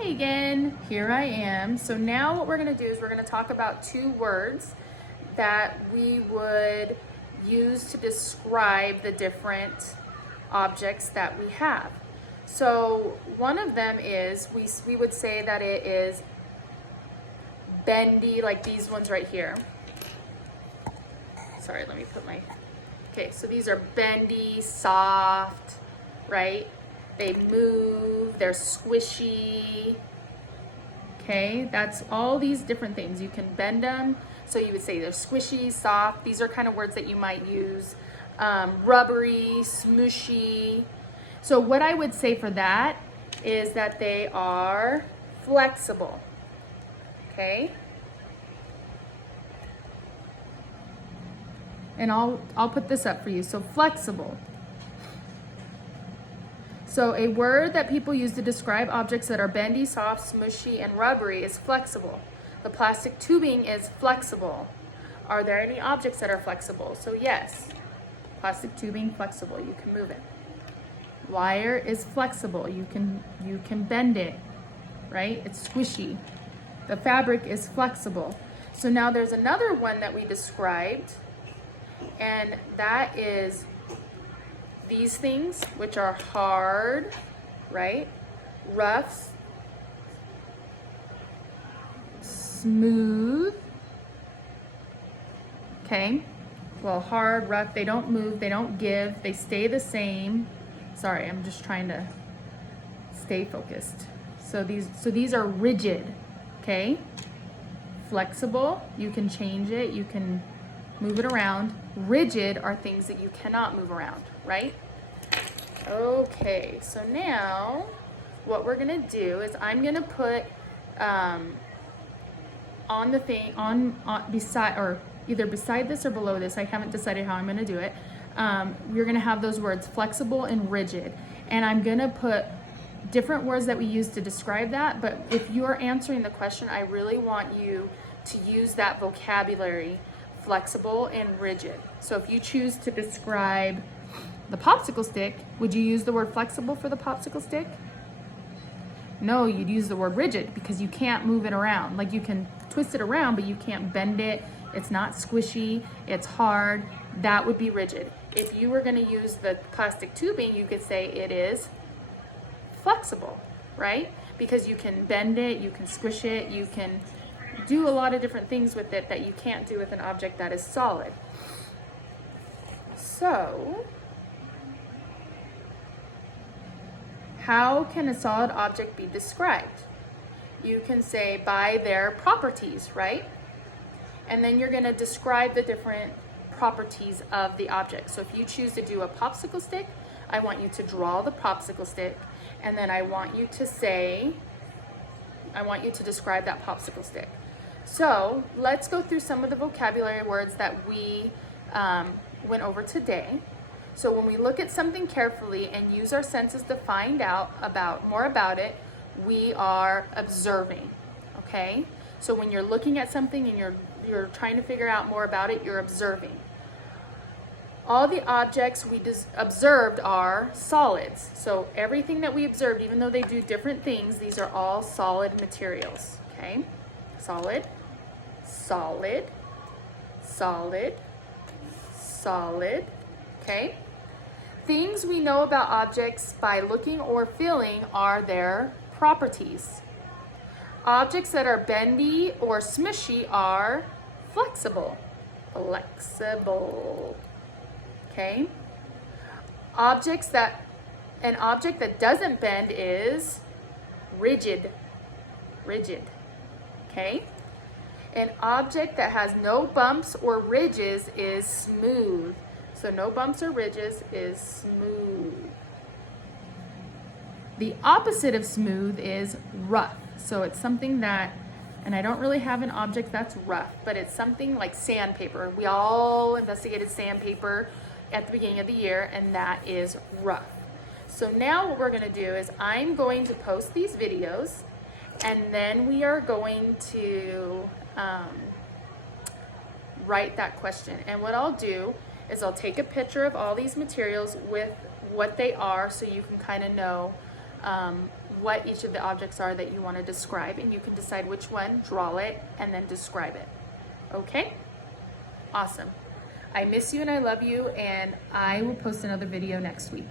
Hi again, here I am. So now what we're gonna do is we're gonna talk about two words that we would use to describe the different objects that we have. So one of them is, we would say that it is bendy, like these ones right here. Sorry, let me put my, okay, so these are bendy, soft, right? They move, they're squishy. Okay, that's all these different things. You can bend them. So you would say they're squishy, soft. These are kind of words that you might use. Rubbery, smooshy. So what I would say for that is that they are flexible. Okay. And I'll put this up for you. So flexible. So a word that people use to describe objects that are bendy, soft, smushy, and rubbery is flexible. The plastic tubing is flexible. Are there any objects that are flexible? So yes, plastic tubing, flexible, you can move it. Wire is flexible, you can bend it, right? It's squishy. The fabric is flexible. So now there's another one that we described, and that is these things, which are hard, right? Rough, smooth, okay? Well, hard, rough, they don't move, they don't give, they stay the same. Sorry, I'm just trying to stay focused. So these are rigid, okay? Flexible, you can change it, you can move it around. Rigid are things that you cannot move around, right? Okay, so now what we're gonna do is I'm gonna put on the thing, on beside, or either beside this or below this, I haven't decided how I'm gonna do it. You're gonna have those words flexible and rigid, and I'm gonna put different words that we use to describe that, but if you're answering the question, I really want you to use that vocabulary, flexible and rigid. So if you choose to describe the popsicle stick, would you use the word flexible for the popsicle stick? No, you'd use the word rigid because you can't move it around. Like you can twist it around, but you can't bend it. It's not squishy, it's hard. That would be rigid. If you were gonna use the plastic tubing, you could say it is flexible, right? Because you can bend it, you can squish it, you can do a lot of different things with it that you can't do with an object that is solid. So, how can a solid object be described? You can say by their properties, right? And then you're gonna describe the different properties of the object. So if you choose to do a popsicle stick, I want you to draw the popsicle stick, and then I want you to describe that popsicle stick. So let's go through some of the vocabulary words that we went over today. So when we look at something carefully and use our senses to find out more about it, we are observing, okay? So when you're looking at something and you're trying to figure out more about it, you're observing. All the objects we observed are solids. So everything that we observed, even though they do different things, these are all solid materials, okay? Solid, solid, solid, solid, okay? Things we know about objects by looking or feeling are their properties. Objects that are bendy or smushy are flexible, flexible, okay? An object that doesn't bend is rigid, rigid, okay? An object that has no bumps or ridges is smooth. So no bumps or ridges is smooth. The opposite of smooth is rough. So it's something that, and I don't really have an object that's rough, but it's something like sandpaper. We all investigated sandpaper at the beginning of the year, and that is rough. So now what we're gonna do is I'm going to post these videos, and then we are going to write that question. And what I'll do is I'll take a picture of all these materials with what they are so you can kind of know what each of the objects are that you want to describe, and you can decide which one, draw it, and then describe it. Okay? Awesome. I miss you and I love you, and I will post another video next week.